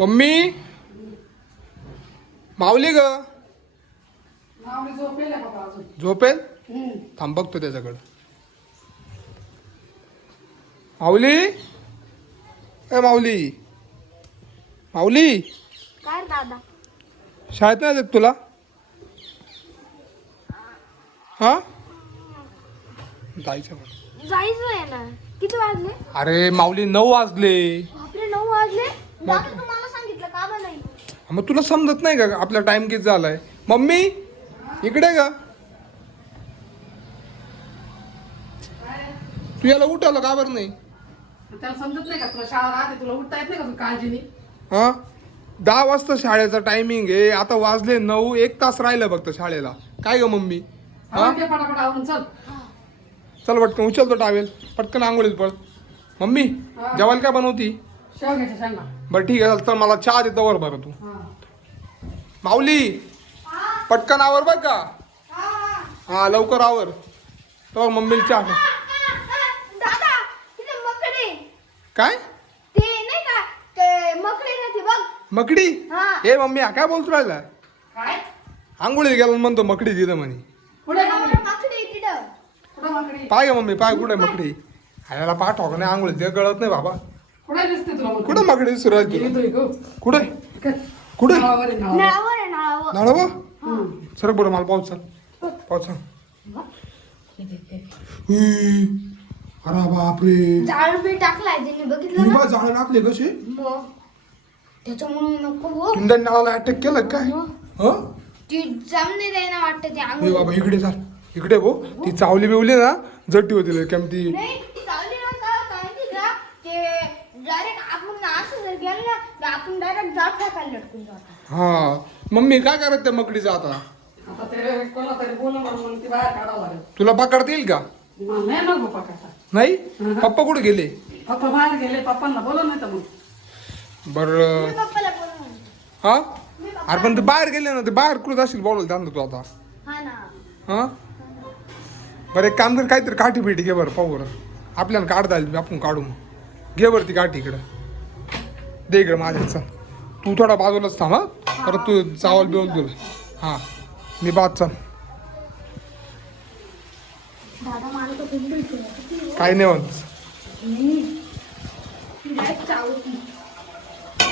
Mummy माऊली ग माऊली झोपेल आहे बाबा अजून. झोपेल थांब बघतो त्याच्याकडं. माऊली ए माऊली माऊली काय दादा? शाळेत नाही जात तुला? हा जायचं मला. जायचं आहे ना. किती वाजले? अरे माऊली 9 वाजले. आपले 9 वाजले. दादा तुम्हाला सांगितलं का बरं नाही? मग तुला समजत नाही का आपला टाइम किती झालाय? मम्मी इकडे का तू याला उठवलं का बरं नाही? त्याला समजत नाही का तुला शाळा राहते, तुला उठता येत नाही का तू काळजीने? हा 10 वाजता शाळेचा टायमिंग आहे, आता वाजले 9. 1 तास राहिलं फक्त शाळेला. काय ग मम्मी? हा आवरून घे पटापट आवरून चल. चल पटकन उचलतो टावेल, पटकन आंघोळीत पळ. मम्मी जेवायला काय बनवती? शेवग्याच्या शेंगा. बरं ठीक आहे तर मला चहा देतो वर बरं तू. हा. माऊली पटकन आवर बघ का. हा लवकर आवर तर मम्मीला चहा दे. दादा तिथे मकडी. काय ते नाही का ते मकडी ना ती बघ. मकडी? हा. ए मम्मी हा काय बोलतो राहिला? काय? आंघोळीत गेला म्हणतो मकडी दिलं म्हणे. पुढे एवढं मकडी तिथं. पुढे माकडी. पाय ग मम्मी पाय कुठे मकडी? ह्याला पाठवा का नाही आंघोळीत ते कळत नाही बाबा. पुढे दिसते तुला मग. कुठं मकडी सुरुवात केली? येतोय गं. कुठे काय? कुठे नावावर आहे, नावावर. नळावर आहे नळावर. नाळवा हम्म. सर बरं मला पाऊस चल पाऊस चल. अरे बापरे जाळ बी टाकलाय त्यांनी बघितलं तुम्ही ना. बा झाड टाकले कसे? मग त्याच्यामुळे नको हो. तुमच्या नावाला अटॅक केलं काय? ह ती जमणे द्यायला वाटतं ते ए आंघोळ. बाबा इकडे चाल इकडे भो. ती चावली बिवली ना जट्टी होती केम ती. नाही ती चालली ना काय माहिती का ते डायरेक्ट आपण असं जर गेलं ना तर आपण डायरेक्ट जाळ टाकायला लटकून जातो. हा मम्मी काय करत त्या मकडीचं आता? आता ते कोणाला तरी बोलवलं म्हणून ती बाहेर काढावं लागेल. तुला पकडता येईल का? नाही ना गोपा कसा. नाही पप्पा कुठे गेले? पप्पा बाहेर गेले, पप्पांना बोलव नाही तर मग. बर मी पप्पाला बोलवून. हा अरे पण ते बाहेर गेले ना ते बाहेर कुठे जाशील बोलायला त्यांना तू आता. हा ना. हा बरं एक काम कर काहीतरी काठी बिठी घे बरं पाहू बरं. आपल्याला काढता येईल आपण काढू मग. घे बरं ती काठी इकडं दे इकडं माझ्या चल. तू थोडा बाजूलाच थांब हा परत तू चावल बिवल तुला. हा मी बाद चल दादा मला तर खूप भीती वाटते. काही नाही होत. ती डायरेक्ट चावती.